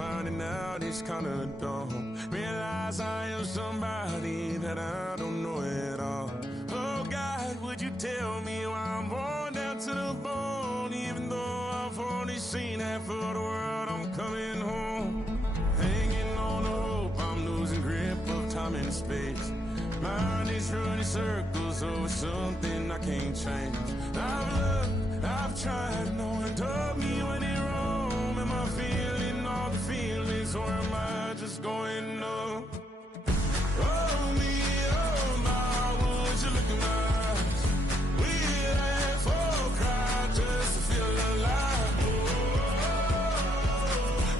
finding out it's kinda dumb. Realize I am somebody that I don't know at all. Oh God, would you tell me why I'm worn down to the bone? Even though I've only seen half of the world, I'm coming home. Hanging on the hope, I'm losing grip of time and space. Mind is running circles over something I can't change. I've looked, I've tried, no one told me when it wrong. Am I feeling all the feelings, or am I just going numb? Oh me, oh my, would you look in my eyes? We laugh or cry just to feel alive. Oh,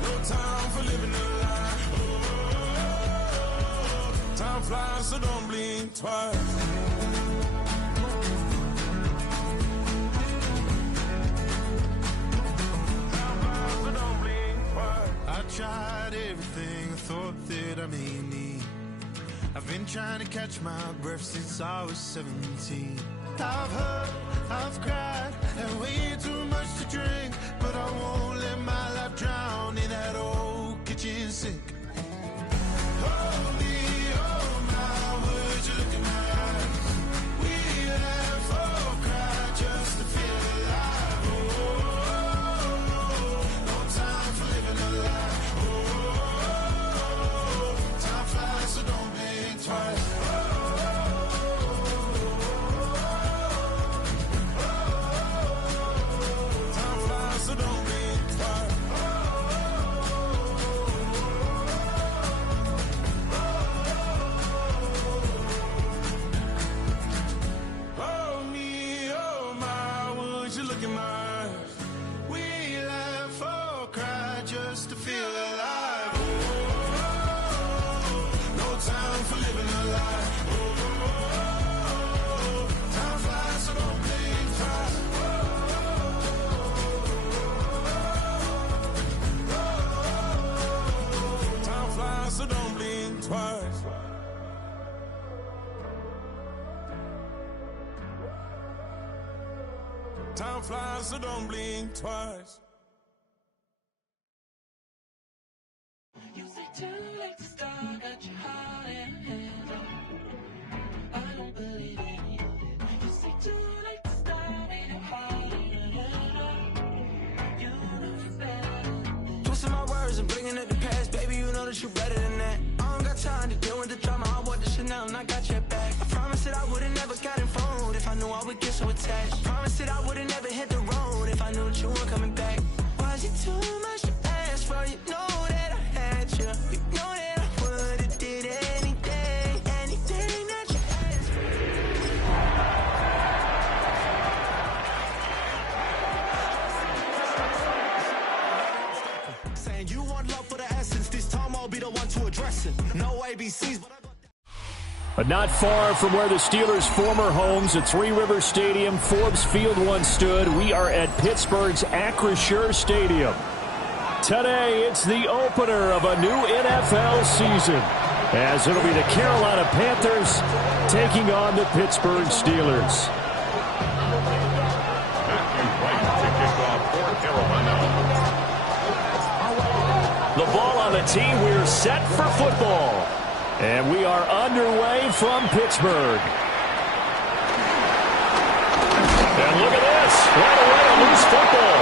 no time for living a lie. Oh, time flies, so don't blink twice. I tried everything I thought that I may need. I've been trying to catch my breath since I was 17. I've hurt, I've cried, and way too much to drink, but I won't let my life drown in that old kitchen sink. Oh me, oh my, would you look in my eyes? We laugh or cry just to feel alive. Oh, no time for living a lie. Oh, time flies, so don't blink twice. Time flies, so don't blink twice. Oh me, oh my, would you look in my eyes? We laugh or cry just to feel alive. Oh, no time for living a lie. Oh, time flies, so don't blink twice. Oh, time flies, so don't blink twice. Time flies, so don't blink twice. You say too late to start, got your heart in hand. I don't believe any of it. You say too late to start, and your heart in hand. You know it's better than this. Twisting my words and bringing it to past, baby, you know that you better than that. I don't got time to deal with the drama, I bought the Chanel and I got your back. I promised that I would've never gotten phoned if I knew I would get so attached. I promised that I would've never hit the road if I knew that you weren't coming back. Was it too much to ask for? You know that I had you. You know that I would've did anything, anything that you asked for. Saying you want love for the essence, this time I'll be the one to address it. No ABCs, but But not far from where the Steelers' former homes at Three Rivers Stadium, Forbes Field once stood, we are at Pittsburgh's Acrisure Stadium. Today, it's the opener of a new NFL season, as it'll be the Carolina Panthers taking on the Pittsburgh Steelers. The ball on the tee, we're set for football. And we are underway from Pittsburgh. And look at this. Right away, a loose football.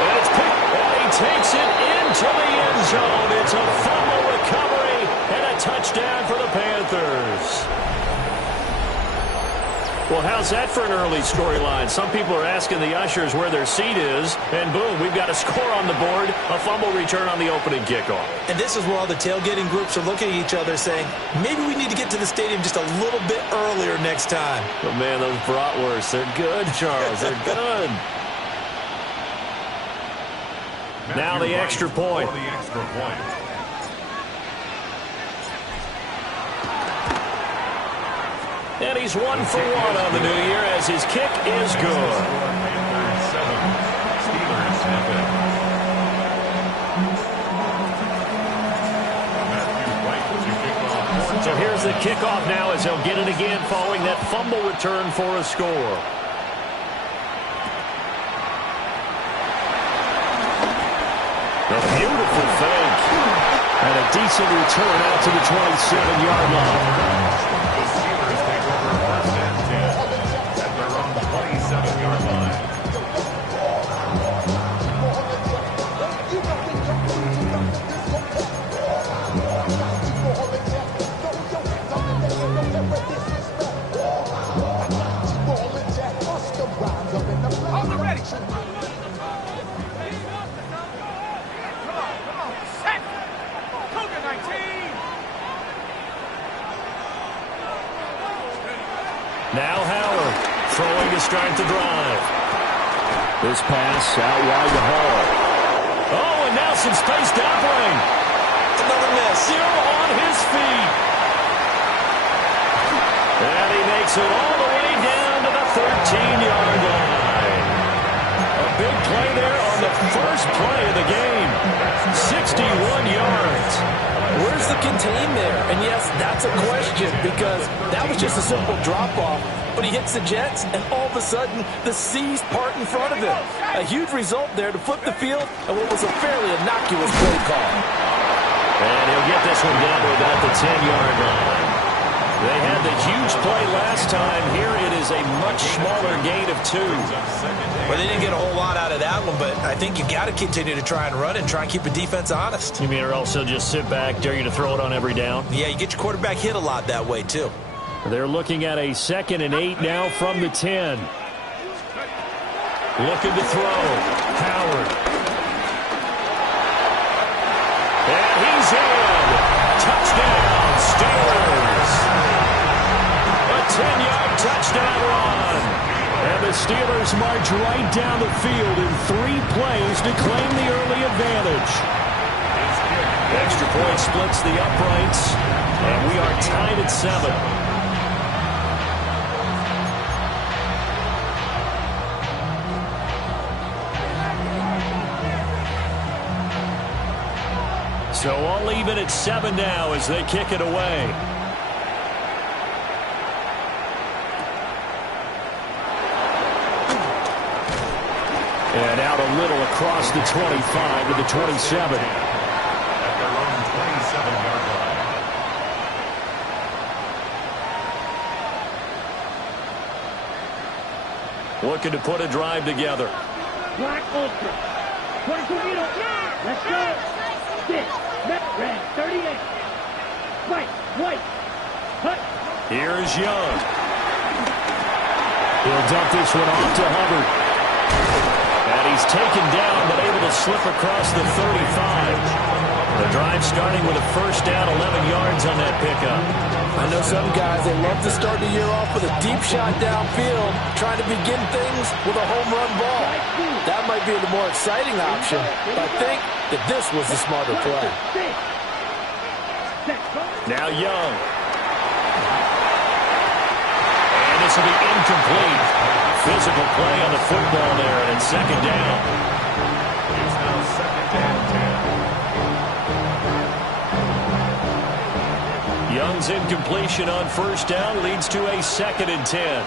And it's picked, and he takes it into the end zone. It's a fumble recovery and a touchdown for the Panthers. Well, how's that for an early storyline? Some people are asking the ushers where their seat is, and boom, we've got a score on the board, a fumble return on the opening kickoff. And this is where all the tailgating groups are looking at each other saying, maybe we need to get to the stadium just a little bit earlier next time. But man, those bratwursts, they're good, Charles. They're good. Now the extra point. And he's 1 for 1 on the new year as his kick is good. So here's the kickoff now as they'll get it again following that fumble return for a score. A beautiful fake. decent return out to the 27-yard line. The Steelers take over 1st and 10 at their own 27-yard line. Now Howard throwing to start the drive. This pass out wide to Hall. Oh, and now some space to Epling. Another miss. Still on his feet. And he makes it all the way down to the 13-yard line. A big play there on the first play of the game. 61 yards. Where's the contain there? And yes, that's a question because that was just a simple drop-off. But he hits the Jets, and all of a sudden, the seas part in front of him. A huge result there to flip the field and what was a fairly innocuous play call. And he'll get this one down to about the 10-yard line. They had the huge play last time. Here it is a much smaller gain of 2. Well, they didn't get a whole lot out of that one, but I think you got to continue to try and run and try and keep the defense honest. You mean or else they'll just sit back, dare you to throw it on every down? Yeah, you get your quarterback hit a lot that way, too. They're looking at a 2nd and 8 now from the 10. Looking to throw. Howard. And he's in. Touchdown, Steelers. A 10-yard touchdown run. And the Steelers march right down the field in 3 plays to claim the early advantage. Extra point splits the uprights, and we are tied at 7. So all even at 7 now as they kick it away. And out a little across the 25 to the 27. At their own 27-yard line. Looking to put a drive together. Black Ultra. 22 meters. Let's go. 6. Red. 38. White. Hut. Here's Young. He'll dump this one off to Hubbard. And he's taken down, but able to slip across the 35. The drive starting with a first down, 11 yards on that pickup. I know some guys, they love to start the year off with a deep shot downfield, trying to begin things with a home run ball. That might be the more exciting option, but I think that this was the smarter play. Now Young. And this will be incomplete. Physical play on the football there, and it's 2nd down. It's now 2nd and 10. Young's incompletion on first down leads to a 2nd and 10.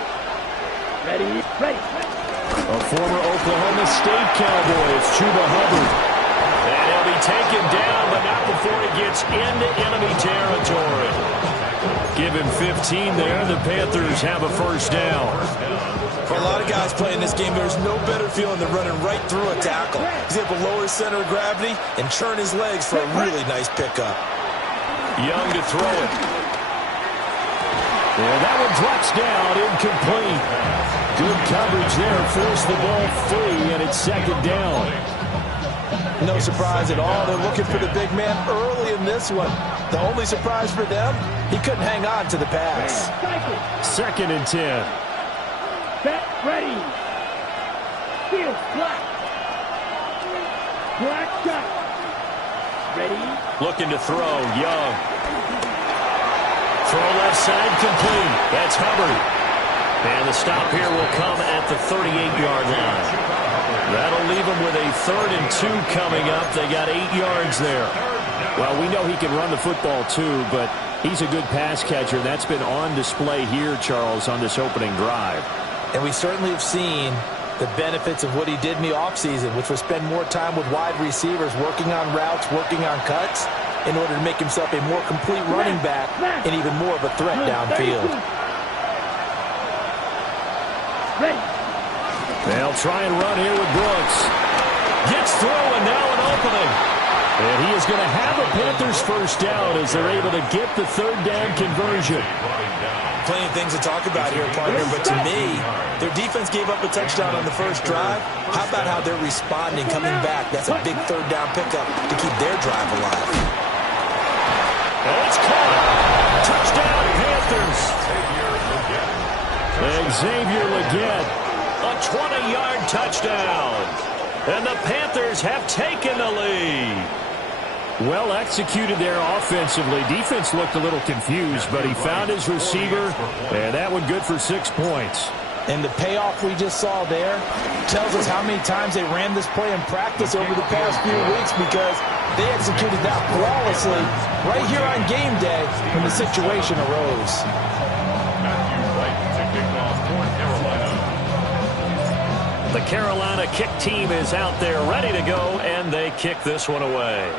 Ready. A former Oklahoma State Cowboy, it's Chuba Hubbard. And he'll be taken down, but not before he gets into enemy territory. Give him 15 there. The Panthers have a first down. For a lot of guys playing this game, there's no better feeling than running right through a tackle. He's able to lower his center of gravity and churn his legs for a really nice pickup. Young to throw it. And that one drops down, incomplete. Good coverage there, forced the ball free, and it's 2nd down. No surprise at all. They're looking for the big man early in this one. The only surprise for them, he couldn't hang on to the pass. 2nd and 10. Set. Ready. Field. Black. Black shot. Ready. Looking to throw. Young. Throw left side complete. That's Hubbard. And the stop here will come at the 38-yard line. That'll leave them with a 3rd and 2 coming up. They got 8 yards there. Well, we know he can run the football too, but he's a good pass catcher. That's been on display here, Charles, on this opening drive. And we certainly have seen the benefits of what he did in the offseason, which was spend more time with wide receivers, working on routes, working on cuts. in order to make himself a more complete running back and even more of a threat downfield. They'll try and run here with Brooks. Gets through, and now an opening. And he is going to have a Panthers first down as they're able to get the third down conversion. Plenty of things to talk about here, partner, but to me, their defense gave up a touchdown on the first drive. How about how they're responding, coming back? That's a big third down pickup to keep their drive alive. And it's caught. Touchdown, Panthers. Xavier Legette, a 20-yard touchdown. And the Panthers have taken the lead. Well executed there offensively. Defense looked a little confused, but he found his receiver, and that one good for 6 points. And the payoff we just saw there tells us how many times they ran this play in practice over the past few weeks, because they executed that flawlessly right here on game day when the situation arose. The Carolina kick team is out there ready to go, and they kick this one away.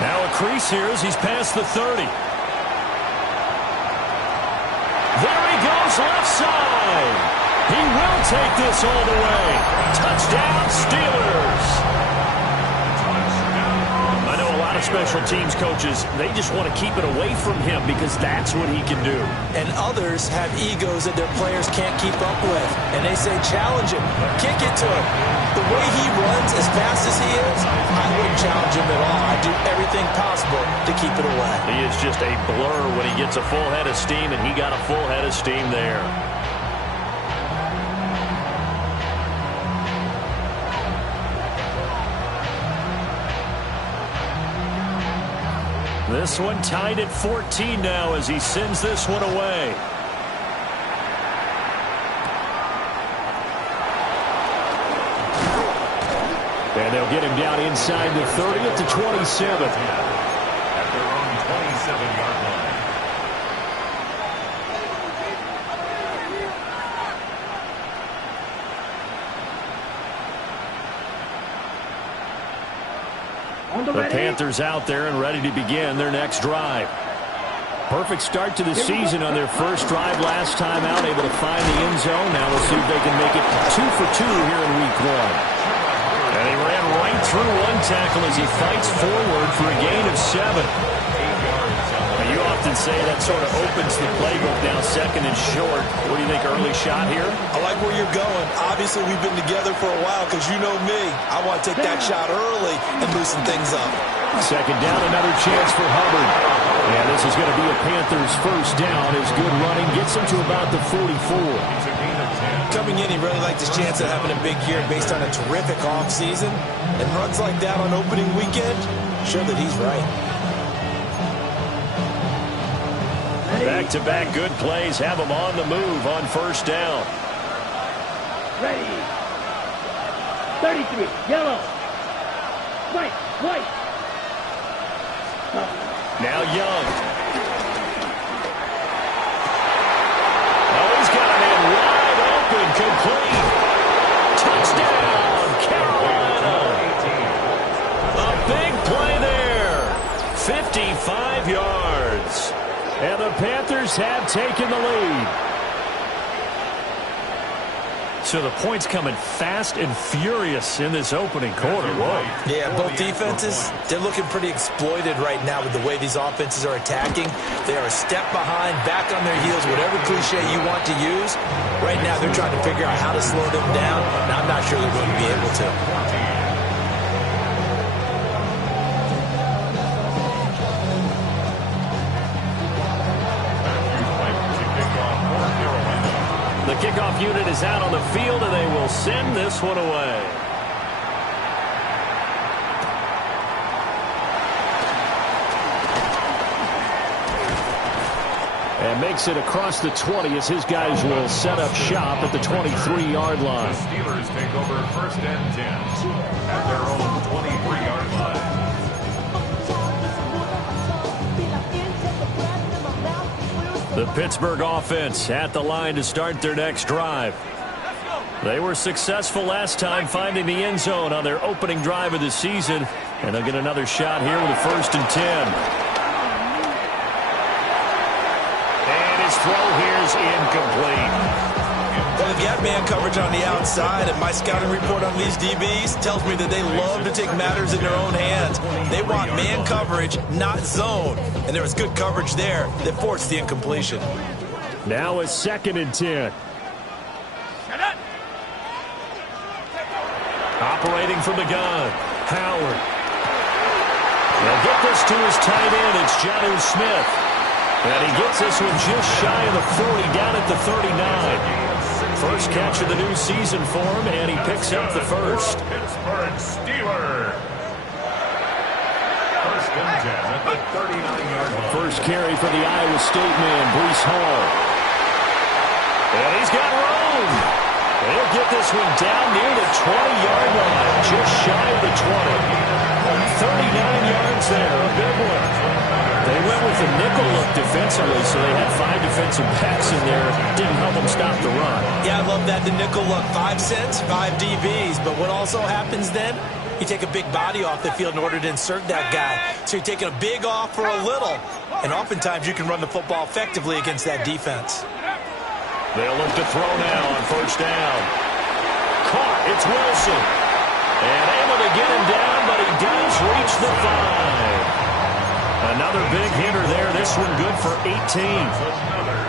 Now a crease here as he's past the 30. There he goes, left side. He will take this all the way. Touchdown, Steelers. I know a lot of special teams coaches, they just want to keep it away from him because that's what he can do. And others have egos that their players can't keep up with. And they say, challenge him, kick it to him. The way he runs as fast as he is, I wouldn't challenge him at all. I'd do everything possible to keep it away. He is just a blur when he gets a full head of steam, and he got a full head of steam there. This one tied at 14 now as he sends this one away. And they'll get him down inside the 30 at the 27. At their own 27-yard line. The Panthers out there and ready to begin their next drive. Perfect start to the season on their first drive last time out, able to find the end zone. Now we'll see if they can make it 2 for 2 here in week 1. And he ran right through one tackle as he fights forward for a gain of 7. Now you often say that sort of opens the playbook now, second and short. What do you think, early shot here? I like where you're going. Obviously, we've been together for a while because you know me. I want to take that shot early and loosen things up. Second down, another chance for Hubbard. And this is going to be a Panthers first down as good running gets him to about the 44. Coming in, he really liked his chance of having a big year based on a terrific offseason. And runs like that on opening weekend show that he's right. Back-to-back good plays have him on the move on first down. Ready. 33, yellow. White, white. Now Young. Oh, he's got a man wide open, complete. Touchdown, Carolina. A big play there. 55 yards. And the Panthers have taken the lead. So the points coming fast and furious in this opening quarter. Whoa. Yeah, both defenses, they're looking pretty exploited right now with the way these offenses are attacking. They are a step behind, back on their heels, whatever cliche you want to use. Right now, they're trying to figure out how to slow them down, and I'm not sure they're going to be able to. The kickoff unit is out on the field, and they will send this one away. And makes it across the 20 as his guys will set up shop at the 23-yard line. The Steelers take over first and 10 at their own 23-yard line. The Pittsburgh offense at the line to start their next drive. They were successful last time finding the end zone on their opening drive of the season, and they'll get another shot here with a 1st and 10. And his throw here is incomplete. Well, they've got man coverage on the outside, and my scouting report on these DBs tells me that they love to take matters in their own hands. They want man coverage, not zone. And there was good coverage there that forced the incompletion. Now a 2nd and 10. Operating from the gun, Howard. They'll get this to his tight end. It's Jonnu Smith. And he gets this one just shy of the 40, down at the 39. First catch of the new season for him, and he picks up the first. Pittsburgh Steelers. 1st and 10 at the 39-yard line. First carry for the Iowa State man, Breece Hall. And he's got room. He'll get this one down near the 20-yard line, just shy of the 20. 39 yards there, a big one. They went with a nickel look defensively, so they had 5 defensive backs in there. Didn't help them stop the run. Yeah, I love that, the nickel look. 5 cents, 5 DBs. But what also happens then, you take a big body off the field in order to insert that guy. So you're taking a big off for a little. And oftentimes you can run the football effectively against that defense. They'll look to throw now on 1st down. Caught, it's Wilson. And able to get him down, but he does reach the 5. Another big hitter there. This one good for 18.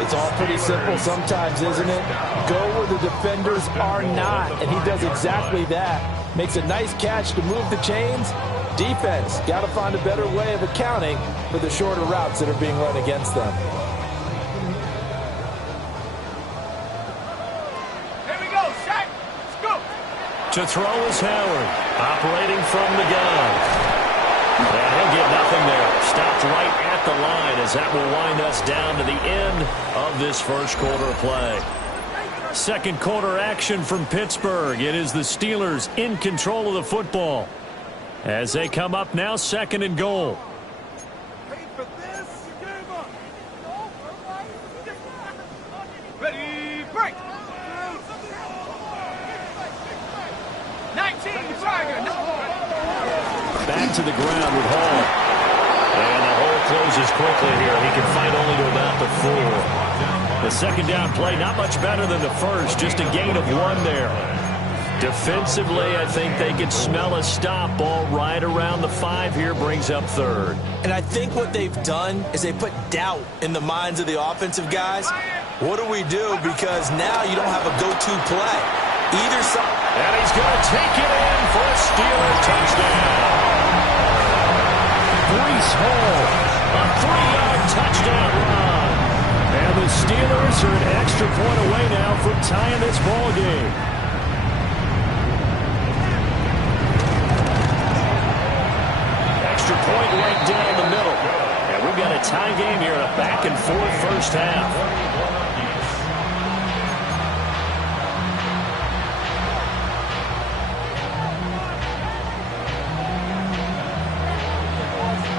It's all pretty simple sometimes, isn't it? Go where the defenders are not, and he does exactly that. Makes a nice catch to move the chains. Defense, got to find a better way of accounting for the shorter routes that are being run against them. Here we go, Shaq. Scoop. To throw is Howard, operating from the gun. And he'll get nothing there. Stopped right at the line as that will wind us down to the end of this first quarter of play. Second quarter action from Pittsburgh. It is the Steelers in control of the football as they come up now 2nd and goal. Ready, break. 19, Tiger. Back to the ground with Hall. And the hole closes quickly here. He can fight only to about the 4. The 2nd down play, not much better than the first. Just a gain of 1 there. Defensively, I think they could smell a stop. Ball right around the 5 here, brings up 3rd. And I think what they've done is they put doubt in the minds of the offensive guys. What do we do? Because now you don't have a go-to play. Either side. And he's going to take it in for a Steeler touchdown. Breece Hall, a 3-yard touchdown run. And the Steelers are an extra point away now from tying this ball game. Extra point right down the middle. And we've got a tie game here in a back-and-forth first half.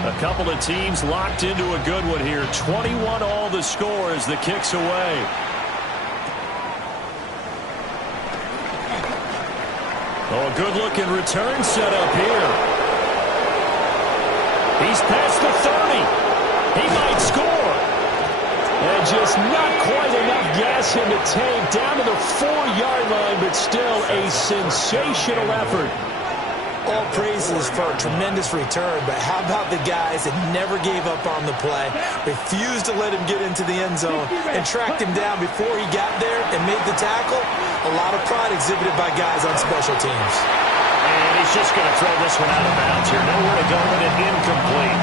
A couple of teams locked into a good one here. 21 all the score as the kick's away. Oh, a good-looking return set up here. He's past the 30. He might score. And just not quite enough gas in the tank. Down to the 4-yard line, but still a sensational effort. All praises for a tremendous return, but how about the guys that never gave up on the play, refused to let him get into the end zone, and tracked him down before he got there and made the tackle? A lot of pride exhibited by guys on special teams. And he's just going to throw this one out of bounds here. Nowhere to go with it, incomplete.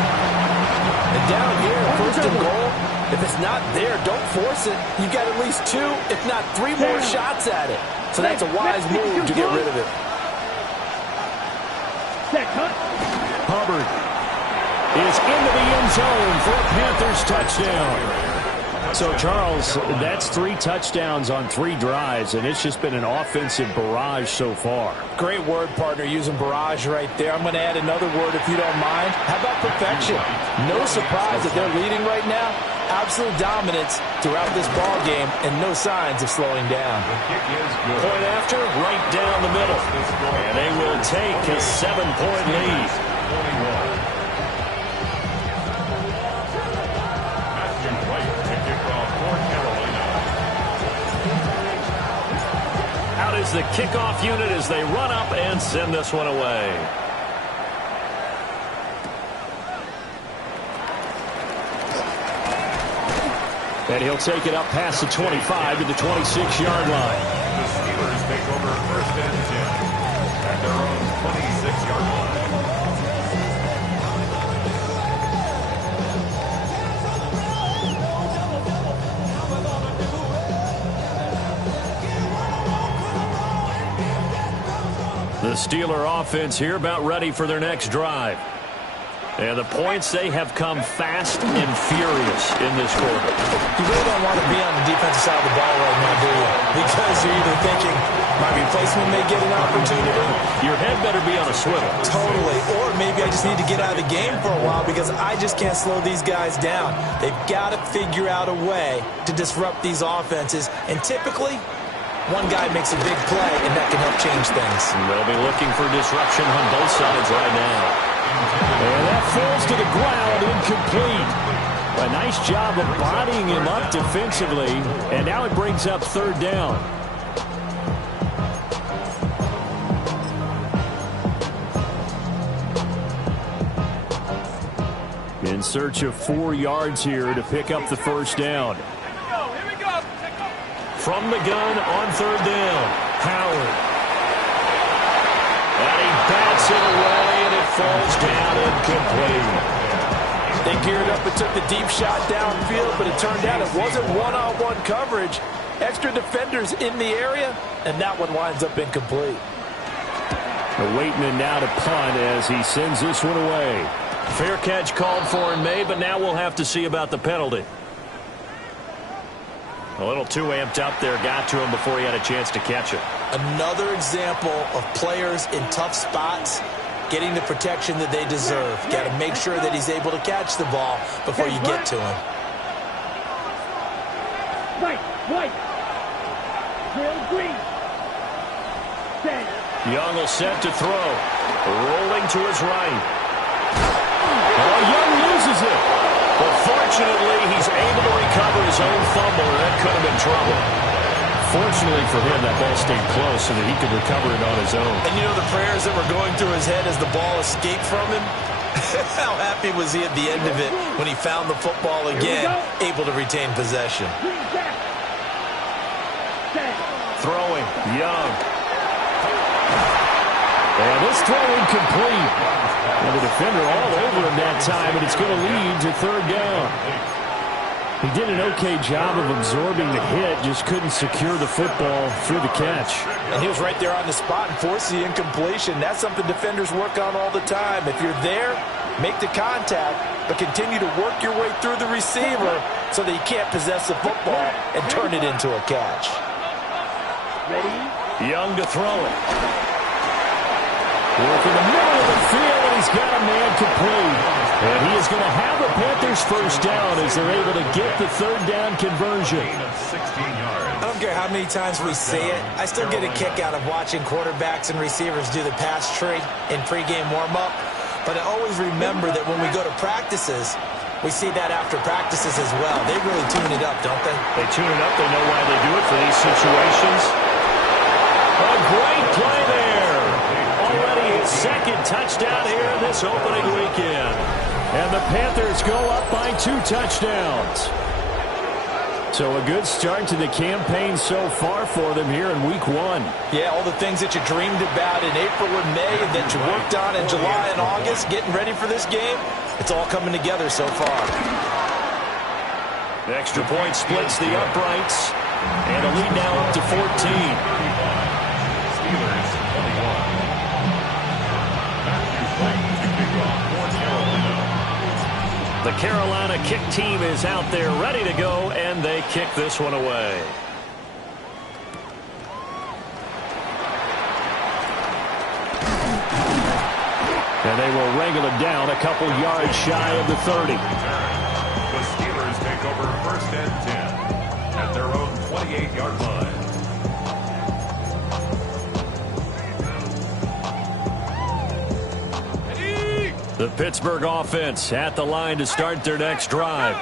And down here, 1st and goal, if it's not there, don't force it. You've got at least 2, if not 3 more shots at it. So that's a wise move to get rid of it. Hubbard is into the end zone for a Panthers touchdown. So, Charles, that's 3 touchdowns on 3 drives, and it's just been an offensive barrage so far. Great word, partner, using barrage right there. I'm going to add another word if you don't mind. How about perfection? No surprise that they're leading right now. Absolute dominance throughout this ball game and no signs of slowing down. Point after, right down the middle. And they will take a 7-point lead. Out is the kickoff unit as they run up and send this one away. And he'll take it up past the 25 to the 26-yard line. The Steelers take over 1st and 10 at their own 26-yard line. The Steeler offense here about ready for their next drive. And the points, they have come fast and furious in this quarter. You really don't want to be on the defensive side of the ball right now, do you? Because you're either thinking my replacement may get an opportunity. Your head better be on a swivel. Totally. Or maybe I just need to get out of the game for a while because I just can't slow these guys down. They've got to figure out a way to disrupt these offenses. And typically, one guy makes a big play, and that can help change things. And they'll be looking for disruption on both sides right now. And that falls to the ground, incomplete. A nice job of bodying him up defensively, and now it brings up 3rd down. In search of 4 yards here to pick up the 1st down. Here we go. From the gun on 3rd down, Howard. And he bats it away, and it falls down incomplete. They geared up and took the deep shot downfield, but it turned out it wasn't one-on-one coverage. Extra defenders in the area, and that one winds up incomplete. Waiting in now to punt as he sends this one away. Fair catch called for and made, but now we'll have to see about the penalty. A little too amped up there, got to him before he had a chance to catch it. Another example of players in tough spots getting the protection that they deserve. Got to make sure that he's able to catch the ball before you get to him. White. Real green. Young will set to throw. Rolling to his right. Oh, Young loses it. But fortunately, he's able to recover his own fumble, and that could have been trouble. Fortunately for him, that ball stayed close so that he could recover it on his own. And you know the prayers that were going through his head as the ball escaped from him? How happy was he at the end of it when he found the football again, able to retain possession? Throwing, Young. And this throw incomplete. And the defender all over him that time, and it's going to lead to 3rd down. He did an okay job of absorbing the hit, just couldn't secure the football through the catch. And he was right there on the spot and forced the incompletion. That's something defenders work on all the time. If you're there, make the contact, but continue to work your way through the receiver so that he can't possess the football and turn it into a catch. Young to throw it. Work in the middle of the field, and he's got a man complete. And he is going to have the Panthers 1st down as they're able to get the 3rd down conversion. I don't care how many times we say it. I still get a kick out of watching quarterbacks and receivers do the pass tree in pregame warm-up. But I always remember that when we go to practices, we see that after practices as well. They really tune it up, don't they? They tune it up. They know why they do it for these situations. A great play there. Already his 2nd touchdown here this opening weekend. And the Panthers go up by 2 touchdowns. So a good start to the campaign so far for them here in week 1. Yeah, all the things that you dreamed about in April and May and that you worked on in July and August, getting ready for this game, it's all coming together so far. The extra point splits the uprights. And a lead now up to 14. The Carolina kick team is out there ready to go, and they kick this one away. And they will wrangle it down a couple yards shy of the 30. The Steelers take over 1st and 10 at their own 28-yard line. The Pittsburgh offense at the line to start their next drive.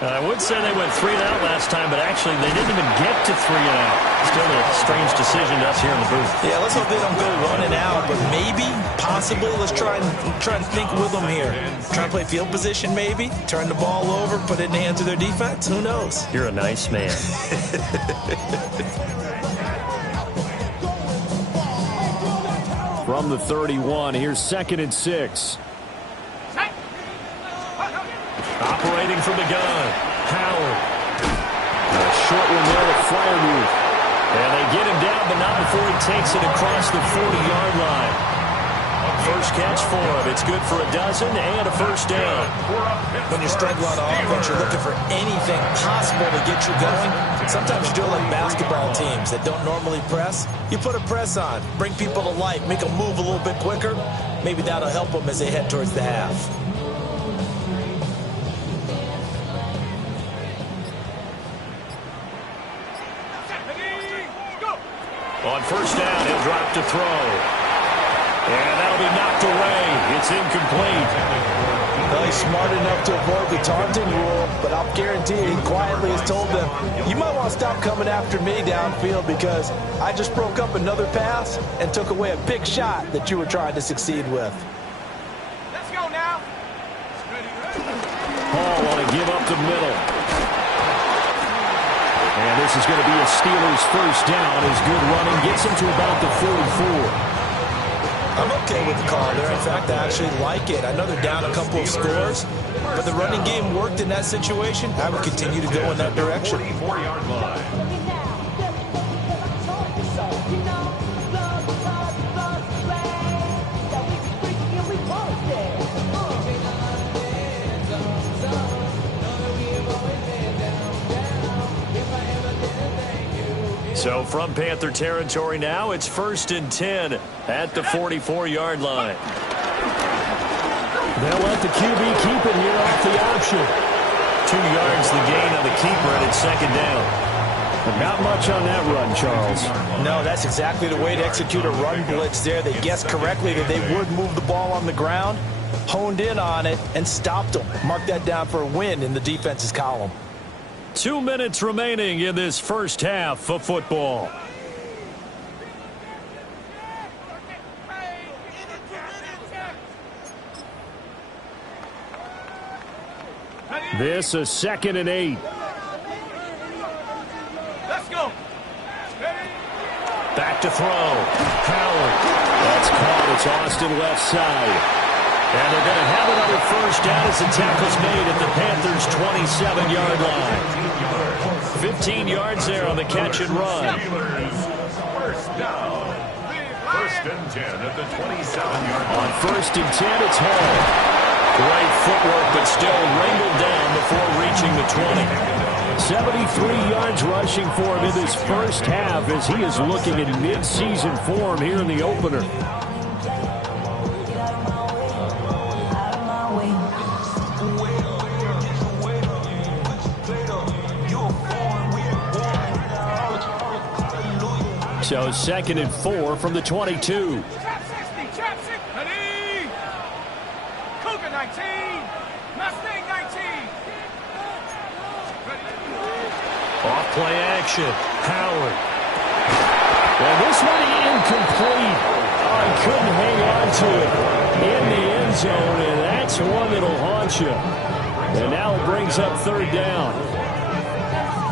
I would say they went 3 and out last time, but actually they didn't even get to 3 and out. Still a strange decision to us here in the booth. Yeah, let's hope they don't go 1 and out, but maybe, possibly, let's try and think with them here. Try and play field position maybe, turn the ball over, put it in the hands of their defense. Who knows? You're a nice man. From the 31, here's 2nd and 6. Operating from the gun, Howard. A short one there with Freiermuth. And they get him down, but not before he takes it across the 40-yard line. First catch for him. It's good for a dozen and a first down. When you're struggling on offense, you're looking for anything possible to get you going. Sometimes you do it like basketball teams that don't normally press. You put a press on, bring people to life, make them move a little bit quicker. Maybe that'll help them as they head towards the half. On first down, he'll drop to throw. And that'll be knocked away. It's incomplete. Well, he's smart enough to avoid the taunting rule, but I'll guarantee he quietly has told them, you might want to stop coming after me downfield because I just broke up another pass and took away a big shot that you were trying to succeed with. Let's go now. Hall want to give up the middle. And this is going to be a Steelers first down as good running gets him to about the 44. I'm okay with the call there. In fact, I actually like it. I know they're down a couple of scores, but the running game worked in that situation. I would continue to go in that direction. 44-yard line. So from Panther territory now, it's 1st and 10 at the 44-yard line. They'll let the QB keep it here off the option. 2 yards the gain on the keeper, and it's 2nd down. But not much on that run, Charles. No, that's exactly the way to execute a run blitz there. They guessed correctly that they would move the ball on the ground, honed in on it, and stopped them. Mark that down for a win in the defense's column. 2 minutes remaining in this first half of football. This is 2nd and 8. Let's go. Back to throw. Howard. That's caught. It's Austin left side. And they're going to have another first down as the tackle's made at the Panthers' 27-yard line. 15 yards there on the catch and run. First down. 1st and 10 at the 27-yard line. On 1st and 10, it's Hall. Great footwork, but still wrangled down before reaching the 20. 73 yards rushing for him in this first half as he is looking in mid-season form here in the opener. So 2nd and 4 from the 22. Trap 60, trap 60. Ready. Cougar 19. Mustang 19. Off play action. Howard. Well, this one incomplete. Oh, he couldn't hang on to it in the end zone, and that's one that'll haunt you. And now it brings up 3rd down.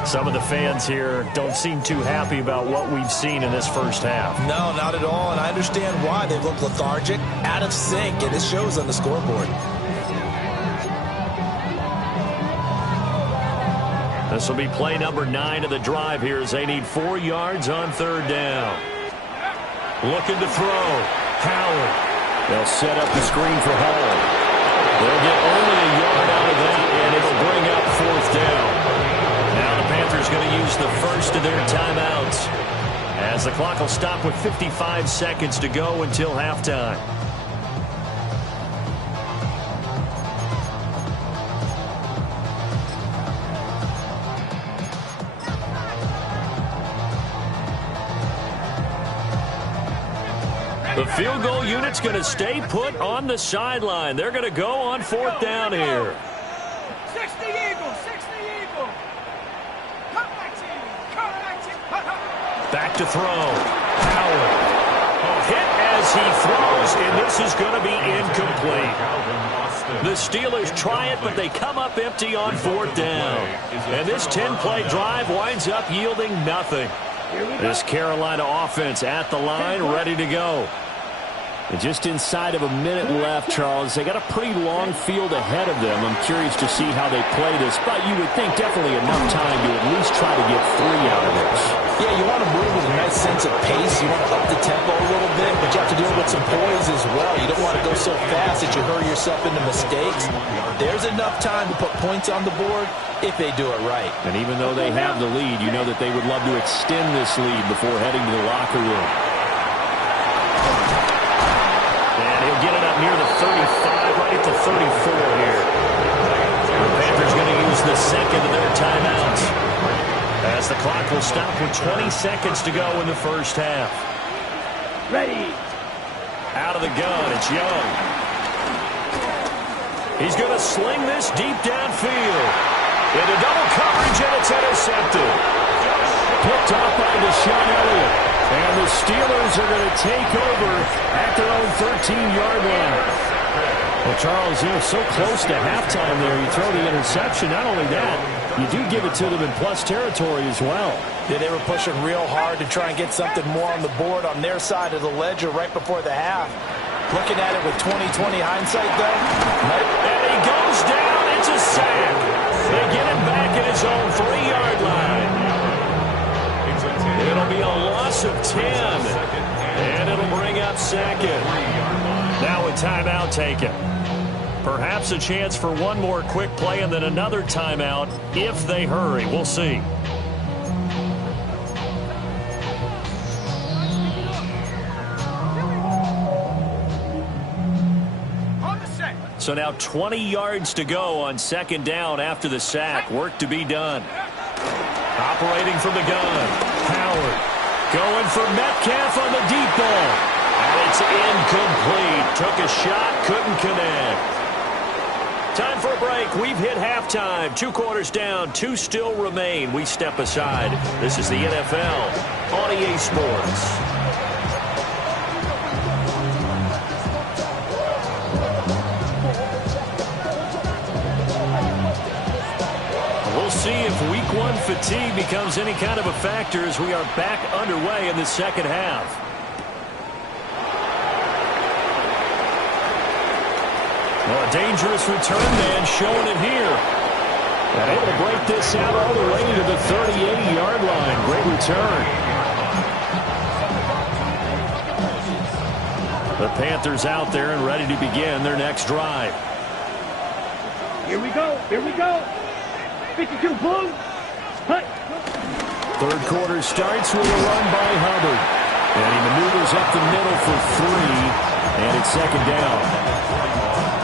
Some of the fans here don't seem too happy about what we've seen in this first half. No, not at all, and I understand why. They've looked lethargic, out of sync, and it shows on the scoreboard. This will be play number 9 of the drive here as they need 4 yards on 3rd down. Looking to throw. Howard. They'll set up the screen for Hall. They'll get only a yard use the first of their timeouts, as the clock will stop with 55 seconds to go until halftime. The field goal unit's going to stay put on the sideline. They're going to go on 4th down here. 60 Eagles, 60 Eagles. Cut 19, cut 19. Back to throw. Howard. Hit as he throws, and this is going to be incomplete. The Steelers try it, but they come up empty on 4th down. And this 10-play drive winds up yielding nothing. This Carolina offense at the line, ready to go. And just inside of a minute left, Charles. They got a pretty long field ahead of them. I'm curious to see how they play this, but you would think definitely enough time to at least try to get 3 out of this. Yeah, you want to move with a nice sense of pace. You want to up the tempo a little bit, but you have to deal with some poise as well. You don't want to go so fast that you hurry yourself into mistakes. There's enough time to put points on the board if they do it right. And even though they have the lead, you know that they would love to extend this lead before heading to the locker room. He'll get it up near the 35, right at the 34 here. The Panthers going to use the second of their timeouts, as the clock will stop with 20 seconds to go in the first half. Ready. Out of the gun, it's Young. He's going to sling this deep downfield. Into double coverage, and it's intercepted. Picked off by Deshaun Elliott. And the Steelers are going to take over at their own 13-yard line. Well, Charles, you're so close to halftime there. You throw the interception. Not only that, you do give it to them in plus territory as well. Yeah, they were pushing real hard to try and get something more on the board on their side of the ledger right before the half. Looking at it with 20/20 hindsight, though. And he goes down. It's a sack. They get it back at his own 3-yard line. It'll be a loss of 10, and it'll bring up 2nd. Now a timeout taken. Perhaps a chance for one more quick play and then another timeout if they hurry. We'll see. So now 20 yards to go on 2nd down after the sack. Work to be done. Operating from the gun, Howard going for Metcalf on the deep ball. And it's incomplete. Took a shot, couldn't connect. Time for a break. We've hit halftime. 2 quarters down, 2 still remain. We step aside. This is the NFL on EA Sports. See if week 1 fatigue becomes any kind of a factor as we are back underway in the second half. Well, a dangerous return man showing it here. And able to break this out all the way to the 38-yard line. Great return. The Panthers out there and ready to begin their next drive. Here we go. Here we go. 52 blue. Hut. 3rd quarter starts with a run by Hubbard. And he maneuvers up the middle for 3. And it's 2nd down.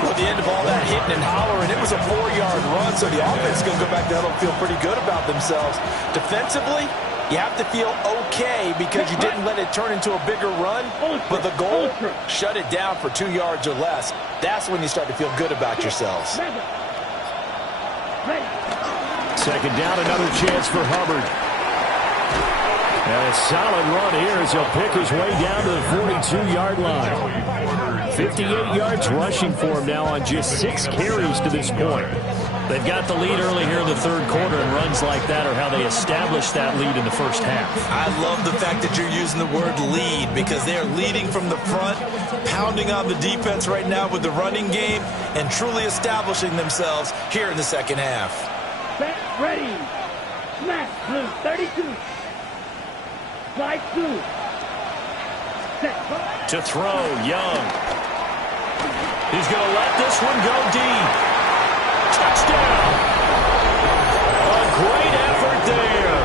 Well, at the end of all that hitting and hollering, it was a 4-yard run, so the offense is going to go back to huddle and feel pretty good about themselves. Defensively, you have to feel okay because you didn't let it turn into a bigger run, but the goal, shut it down for 2 yards or less. That's when you start to feel good about yourselves. 2nd down, another chance for Hubbard. And a solid run here as he'll pick his way down to the 42-yard line. 58 yards rushing for him now on just 6 carries to this point. They've got the lead early here in the 3rd quarter, and runs like that are how they establish that lead in the first half. I love the fact that you're using the word lead because they're leading from the front, pounding on the defense right now with the running game, and truly establishing themselves here in the second half. Set, ready. Smash, blue, 32. Slide 2. Set. To throw, Young. He's going to let this one go deep. Touchdown. A great effort there.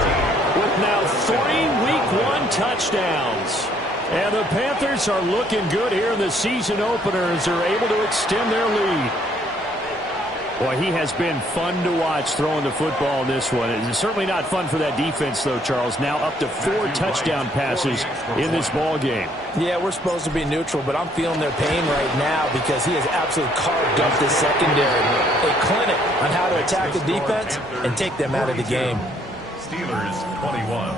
And the Panthers are looking good here in the season opener as they're able to extend their lead. Boy, he has been fun to watch throwing the football in this one. It's certainly not fun for that defense, though, Charles. Now up to 4 touchdown passes in this ball game. Yeah, we're supposed to be neutral, but I'm feeling their pain right now because he has absolutely carved up this secondary. A clinic on how to attack the defense and take them out of the game. Steelers 21.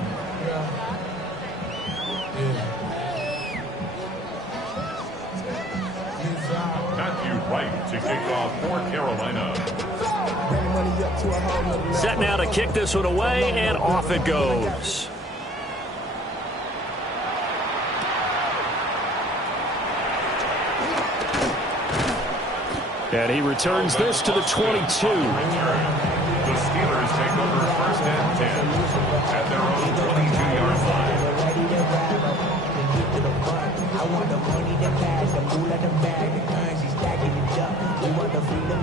Matthew Wright to kick off for Carolina. Set now to kick this one away, and off it goes. And he returns this to the 22. The Steelers take over 1st and 10 at their own 22-yard line.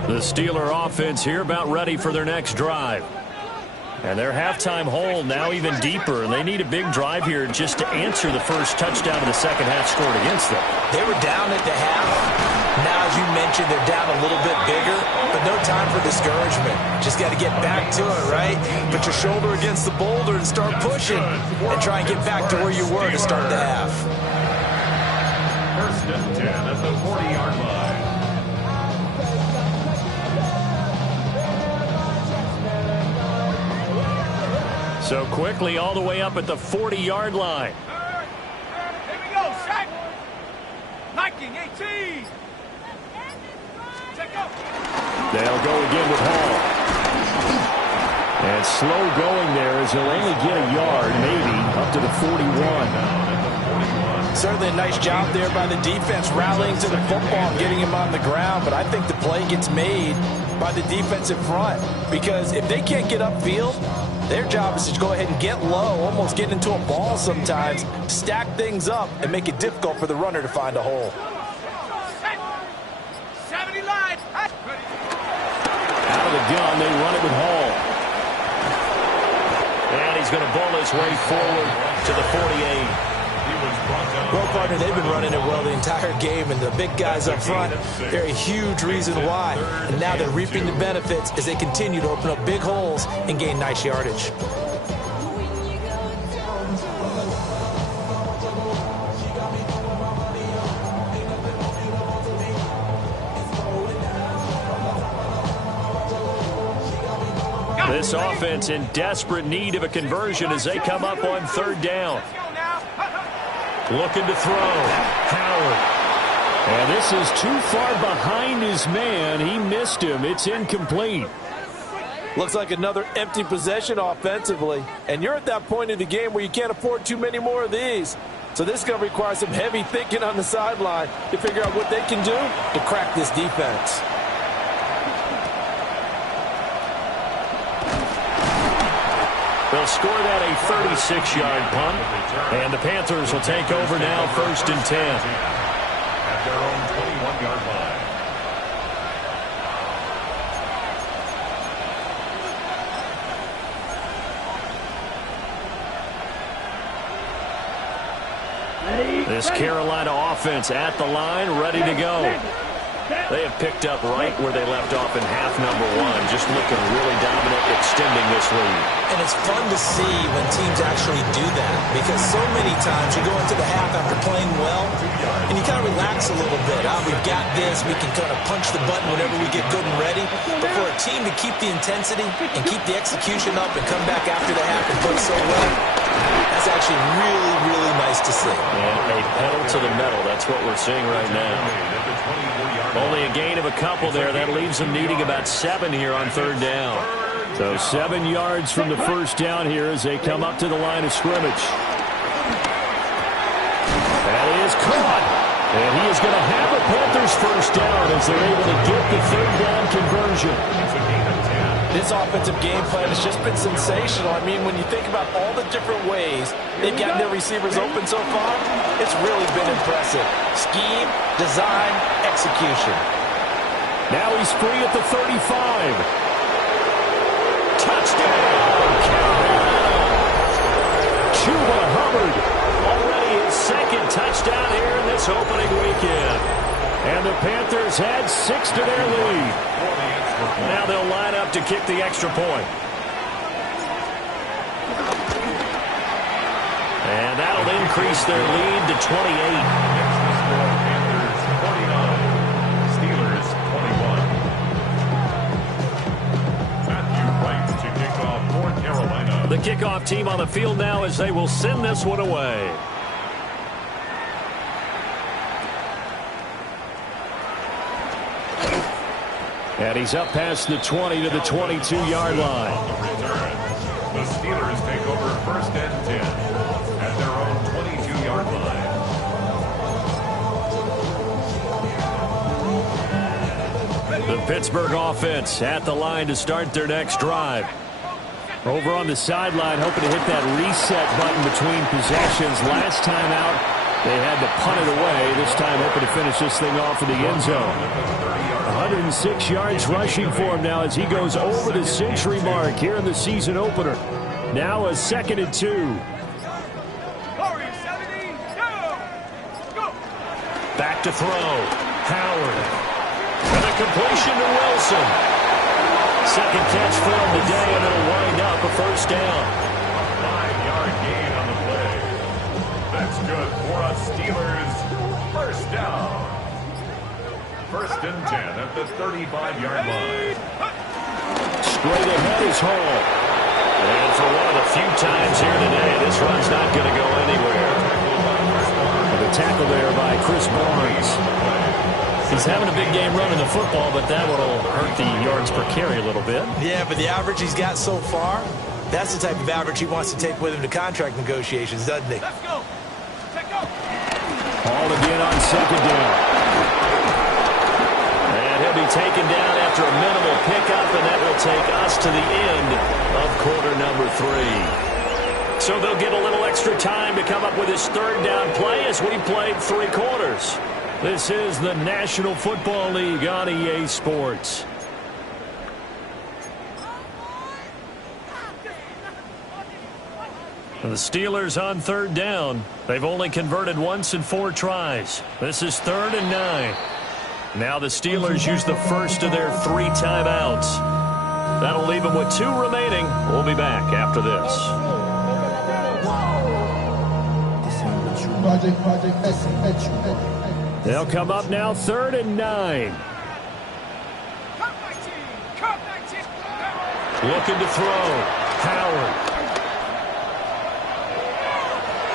The Steeler offense here about ready for their next drive. And their halftime hole now even deeper, and they need a big drive here just to answer the first touchdown of the second half scored against them. They were down at the half. Now, as you mentioned, they're down a little bit bigger, but no time for discouragement. Just got to get back to it, right? Put your shoulder against the boulder and start pushing and try and get back to where you were to start the half. 1st and 10 at the 40-yard line. So quickly all the way up at the 40-yard line. Here we go, Shaq. Liking 18. Check out. They'll go again with Hall. And slow going there as he'll only get a yard, maybe, up to the 41. Certainly a nice job there by the defense rallying to the football and getting him on the ground, but I think the play gets made by the defensive front because if they can't get upfield, their job is to go ahead and get low, almost get into a ball sometimes, stack things up, and make it difficult for the runner to find a hole. 70 line. Out of the gun, they run it with Hall. And he's going to bull his way forward to the 48. Well, partner, they've been running it well the entire game, and the big guys up front, they're a huge reason why. And now they're reaping the benefits as they continue to open up big holes and gain nice yardage. This offense in desperate need of a conversion as they come up on 3rd down. Looking to throw. Howard. And this is too far behind his man. He missed him. It's incomplete. Looks like another empty possession offensively. And you're at that point in the game where you can't afford too many more of these. So this is going to require some heavy thinking on the sideline to figure out what they can do to crack this defense. They'll score that a 36-yard punt, and the Panthers will take over now 1st and 10. At their own 21-yard line. This Carolina offense at the line, ready to go. They have picked up right where they left off in half number 1, just looking really dominant, extending this lead. And it's fun to see when teams actually do that because so many times you go into the half after playing well and you kind of relax a little bit. We've got this. We can kind of punch the button whenever we get good and ready. But for a team to keep the intensity and keep the execution up and come back after the half and play so well, that's actually really, really nice to see. And a pedal to the metal. That's what we're seeing right now. Only a gain of a couple there. That leaves them needing about 7 here on 3rd down. So 7 yards from the first down here as they come up to the line of scrimmage. That is caught. And he is going to have the Panthers first down as they're able to get the 3rd down conversion. This offensive game plan has just been sensational. I mean, when you think about all the different ways they've gotten their receivers open so far, it's really been impressive. Scheme, design, execution. Now he's free at the 35. Touchdown! Chuba Hubbard, already his 2nd touchdown its opening weekend. And the Panthers had 6 to their lead. Now they'll line up to kick the extra point. And that'll increase their lead to 28. The kickoff team on the field now as they will send this one away. And he's up past the 20 to the 22-yard line. The Steelers take over 1st and 10 at their own 22-yard line. The Pittsburgh offense at the line to start their next drive. Over on the sideline, hoping to hit that reset button between possessions. Last time out, they had to punt it away. This time, hoping to finish this thing off in the end zone. 106 yards rushing for him now as he goes over the century mark here in the season opener. Now a 2nd and 2. Back to throw. Howard. And a completion to Wilson. Second catch for him today, and it'll wind up a 1st down. 5-yard gain on the play. That's good for a Steelers 1st down. 1st and 10 at the 35-yard line. Straight ahead is Hall. And for one of the few times here today, this run's not going to go anywhere. The tackle there by Chris Barnes. He's having a big game running the football, but that one will hurt the yards per carry a little bit. Yeah, but the average he's got so far, that's the type of average he wants to take with him to contract negotiations, doesn't he? Let's go. Take go. Ball again on 2nd down. And he'll be taken down after a minimal pickup, and that will take us to the end of quarter number 3. So they'll get a little extra time to come up with his 3rd down play as we played 3 quarters. This is the National Football League on EA Sports. The Steelers on 3rd down. They've only converted once in 4 tries. This is 3rd and 9. Now the Steelers use the first of their 3 timeouts. That'll leave them with 2 remaining. We'll be back after this. They'll come up now 3rd and 9. Looking to throw. Howard.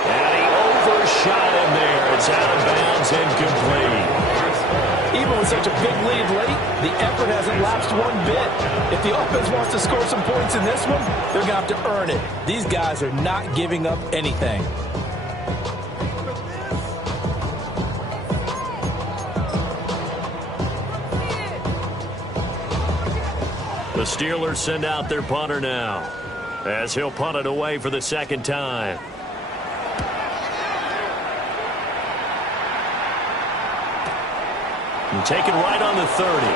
And he overshot him there. It's out of bounds and complete. Even with such a big lead late, the effort hasn't lapsed one bit. If the offense wants to score some points in this one, they're going to have to earn it. These guys are not giving up anything. The Steelers send out their punter now, as he'll punt it away for the 2nd time. And taken right on the 30.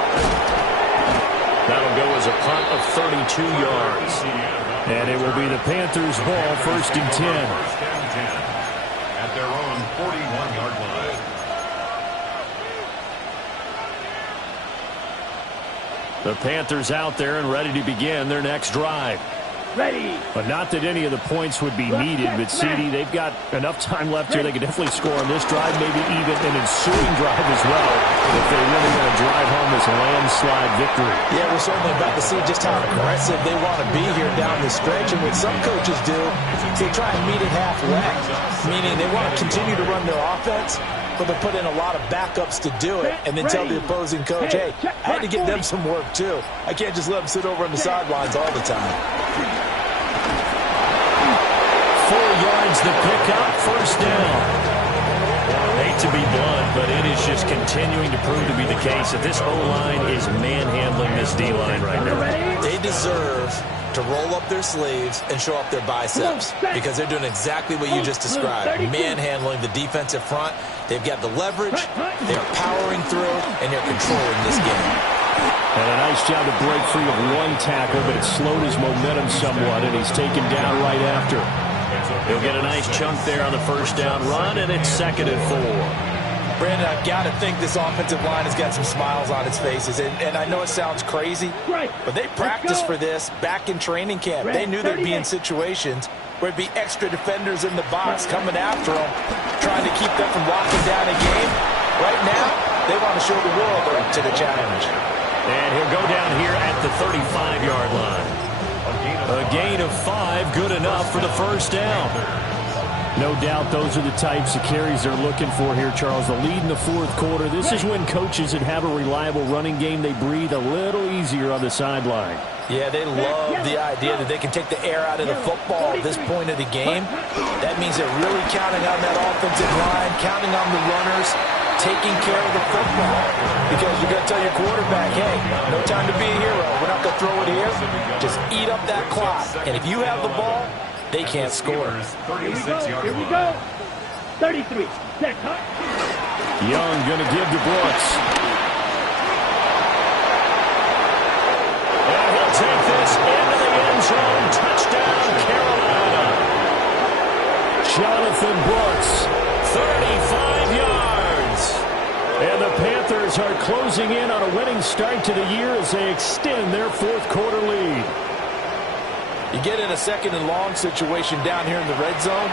That'll go as a punt of 32 yards. And it will be the Panthers' ball, 1st and 10. 1st and 10 at their own 41-yard line. The Panthers out there and ready to begin their next drive. Ready. But not that any of the points would be needed, but CD, they've got enough time left here. They could definitely score on this drive, maybe even an ensuing drive as well, if they really want to drive home this landslide victory. Yeah, we're certainly about to see just how aggressive they want to be here down the stretch. And what some coaches do is they try and meet it halfway, meaning they want to continue to run their offense, but they put in a lot of backups to do it, and then tell the opposing coach, hey, I had to get them some work too. I can't just let them sit over on the sidelines all the time. 4 yards the pickup, 1st down. Hate to be blunt, but it is just continuing to prove to be the case that this O-line is manhandling this D-line right now. They deserve to roll up their sleeves and show up their biceps because they're doing exactly what you just described, manhandling the defensive front. They've got the leverage, they're powering through, and they're controlling this game. And a nice job to break free of 1 tackle, but it slowed his momentum somewhat, and he's taken down right after. He'll get a nice chunk there on the 1st down run, and it's 2nd and 4. Brandon, I've got to think this offensive line has got some smiles on its faces. And I know it sounds crazy, but they practiced for this back in training camp. They knew they'd be in situations where there'd be extra defenders in the box coming after them, trying to keep them from locking down a game. Right now, they want to show the world they're to the challenge. And he'll go down here at the 35-yard line. A gain of 5, good enough for the first down. No doubt those are the types of carries they're looking for here, Charles. The lead in the fourth quarter. This is when coaches that have a reliable running game, they breathe a little easier on the sideline. Yeah, they love the idea that they can take the air out of the football at this point of the game. That means they're really counting on that offensive line, counting on the runners, taking care of the football. Because you're going to tell your quarterback, hey, no time to be a hero. We're not going to throw it here. Just eat up that clock. And if you have the ball, they can't score. Here we go. 33. Set, huh? Young going to give to Brooks. And he'll take this into the end zone. Touchdown, Carolina. Jonathan Brooks, 35 yards. And the Panthers are closing in on a winning start to the year as they extend their fourth quarter lead. You get in a second and long situation down here in the red zone,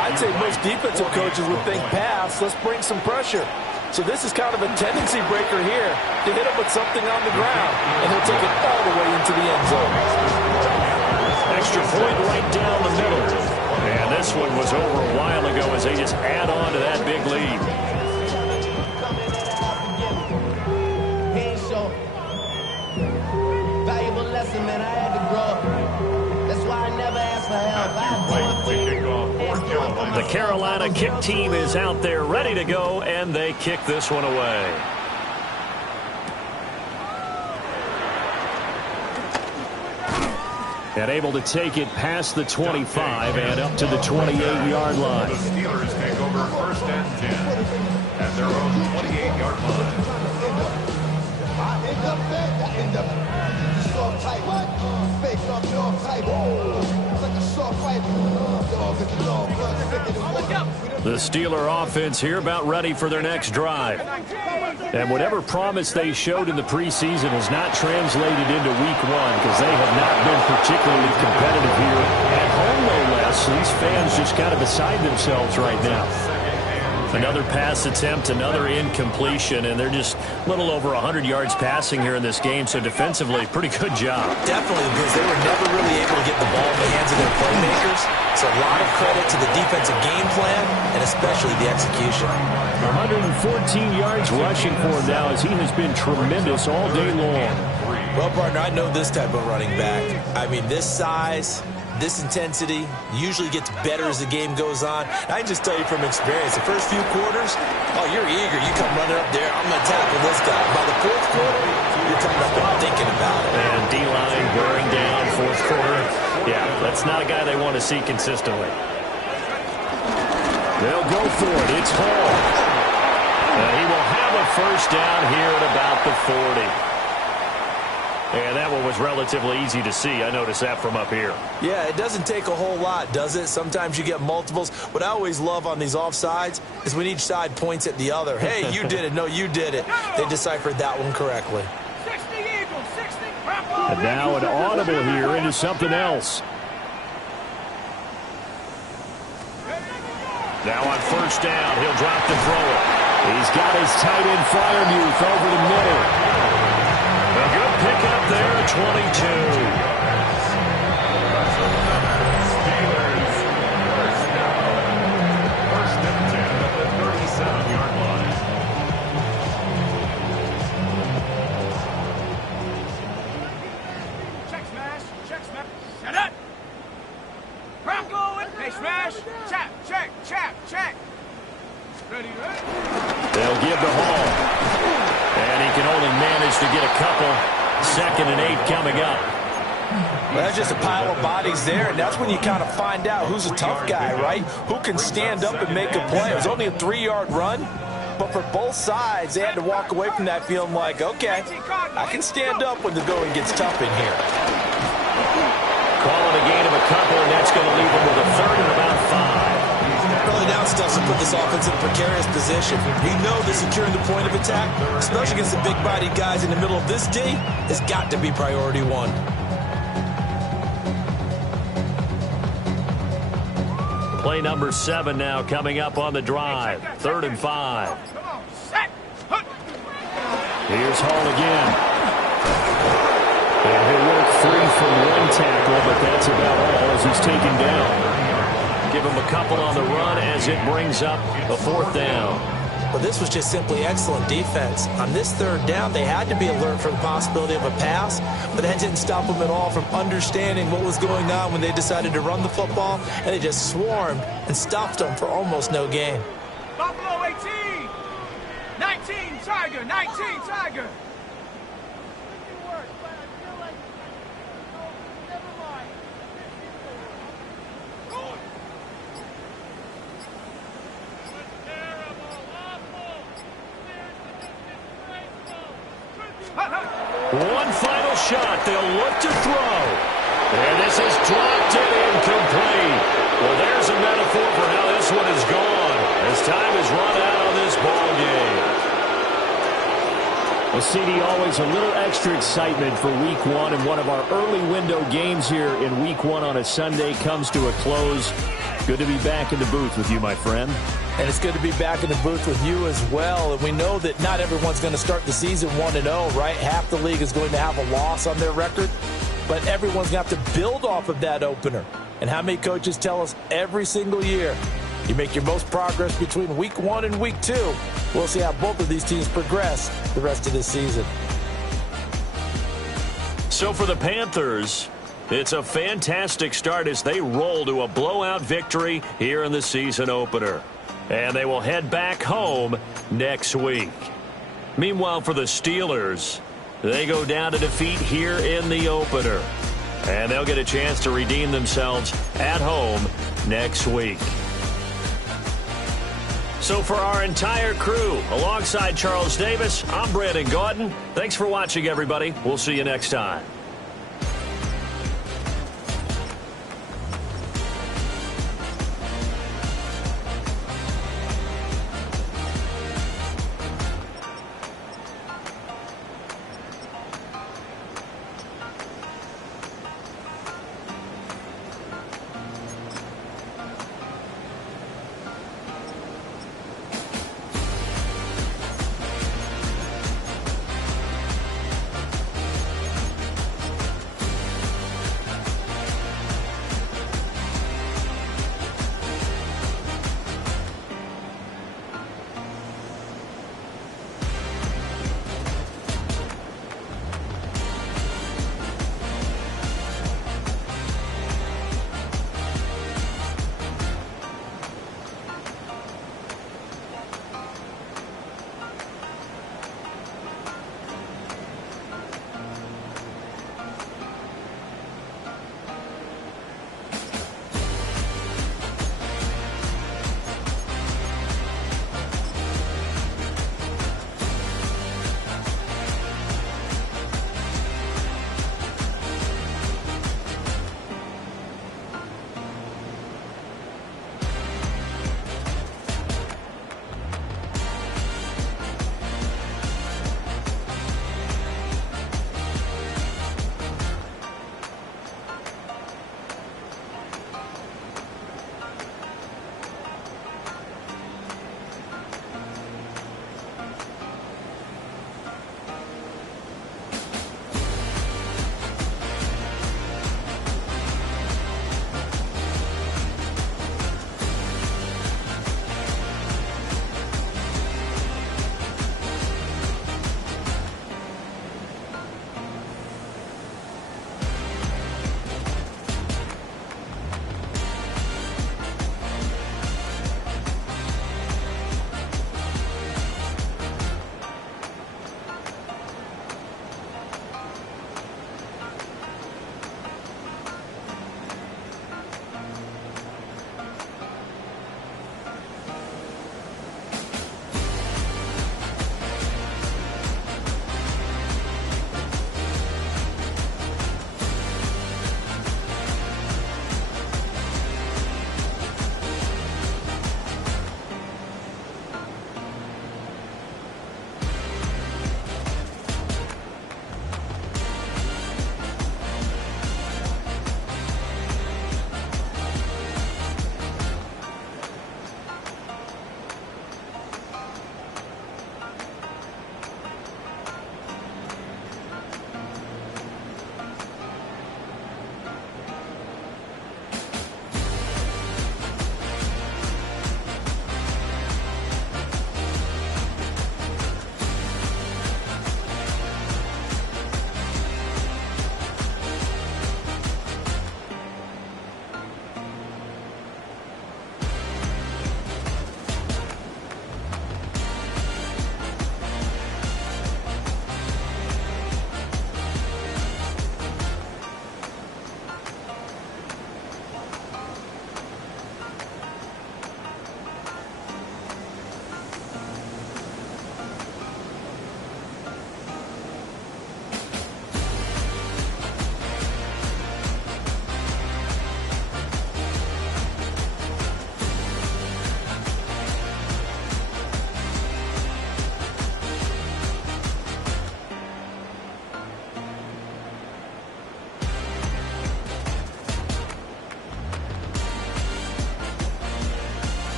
I'd say most defensive coaches would think pass, let's bring some pressure. So this is kind of a tendency breaker here to hit him with something on the ground, and he'll take it all the way into the end zone. Extra point right down the middle. And this one was over a while ago as they just add on to that big lead. Valuable lesson, man. I had to grow up. That's why I never asked for help. The Carolina kick team is out there ready to go, and they kick this one away. And able to take it past the 25 and up to the 28-yard line. The Steelers take over first and 10 at their own 28-yard line. The Steeler offense here about ready for their next drive. And whatever promise they showed in the preseason has not translated into week one because they have not been particularly competitive here at home, no less. These fans just kind of beside themselves right now. Another pass attempt, another incompletion, and they're just a little over 100 yards passing here in this game, so defensively, pretty good job. Definitely, because they were never really able to get the ball in the hands of their playmakers. So a lot of credit to the defensive game plan, and especially the execution. 114 yards rushing for him now as he has been tremendous all day long. Well, partner, I know this type of running back. I mean, this size, this intensity usually gets better as the game goes on. I can just tell you from experience, the first few quarters, oh, you're eager. You come running up there, I'm going to tackle this guy. By the fourth quarter, you're coming up and thinking about it. And D-line wearing down fourth quarter. Yeah, that's not a guy they want to see consistently. They'll go for it. It's Hall. And he will have a first down here at about the 40. And that one was relatively easy to see. I noticed that from up here. Yeah, it doesn't take a whole lot, does it? Sometimes you get multiples. What I always love on these offsides is when each side points at the other. Hey, you did it. No, you did it. They deciphered that one correctly. 60 Eagles, 60. And now an audible here into something else. Now on first down, he'll drop to throw it. He's got his tight end Freiermuth over the middle. A good pickup there at 22. Steelers first down. First and 10 at the 37-yard line. Check smash. Check smash. Set it. Crowd going. Hey, smash. Check. Ready, ready. They'll give to Hall. And he can only manage to get a couple. 2nd and 8 coming up. Well, that's just a pile of bodies there, and that's when you kind of find out who's a tough guy, right? Who can stand up and make a play. It was only a 3-yard run, but for both sides, they had to walk away from that feeling like, okay, I can stand up when the going gets tough in here. Calling a gain of a couple, and that's going to leave him with a 3rd and about 5. Well, early down stuff to put this offense in a precarious position. We know that securing the point of attack, especially against the big-bodied guys in the middle of this D, has got to be priority one. Play number 7 now coming up on the drive. 3rd and 5. Here's Hall again. And he'll work free from one tackle, but that's about all as he's taken down. Give him a couple on the run as it brings up a 4th down. Well, this was just simply excellent defense. On this 3rd down, they had to be alert for the possibility of a pass, but that didn't stop them at all from understanding what was going on when they decided to run the football, and they just swarmed and stopped them for almost no gain. Buffalo 18! 19 Tiger! 19 Tiger! One final shot. They'll look to throw. And this is dropped and incomplete. Well, there's a metaphor for how this one is gone as time is run out on this ball game. Well, CD, always a little extra excitement for Week 1, and one of our early window games here in Week 1 on a Sunday comes to a close. Good to be back in the booth with you, my friend. And it's good to be back in the booth with you as well. And we know that not everyone's going to start the season 1-0, right? Half the league is going to have a loss on their record. But everyone's going to have to build off of that opener. And how many coaches tell us every single year, you make your most progress between Week 1 and Week 2. We'll see how both of these teams progress the rest of this season. So for the Panthers, it's a fantastic start as they roll to a blowout victory here in the season opener. And they will head back home next week. Meanwhile, for the Steelers, they go down to defeat here in the opener. And they'll get a chance to redeem themselves at home next week. So for our entire crew, alongside Charles Davis, I'm Brandon Gaudin. Thanks for watching, everybody. We'll see you next time.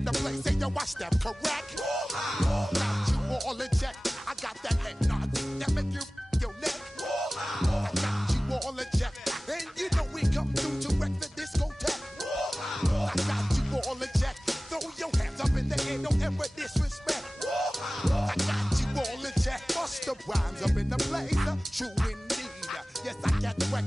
in the place. Say, yo, watch that, correct? Got you all in check. I got that head nod that make you your neck. I got you all in check. And you know we come through to wreck the discotheque. I got you all in check. Throw your hands up in the air, don't ever disrespect. I got you all in check. Bust the rhymes up in the place. True indeed. Yes, I got the record.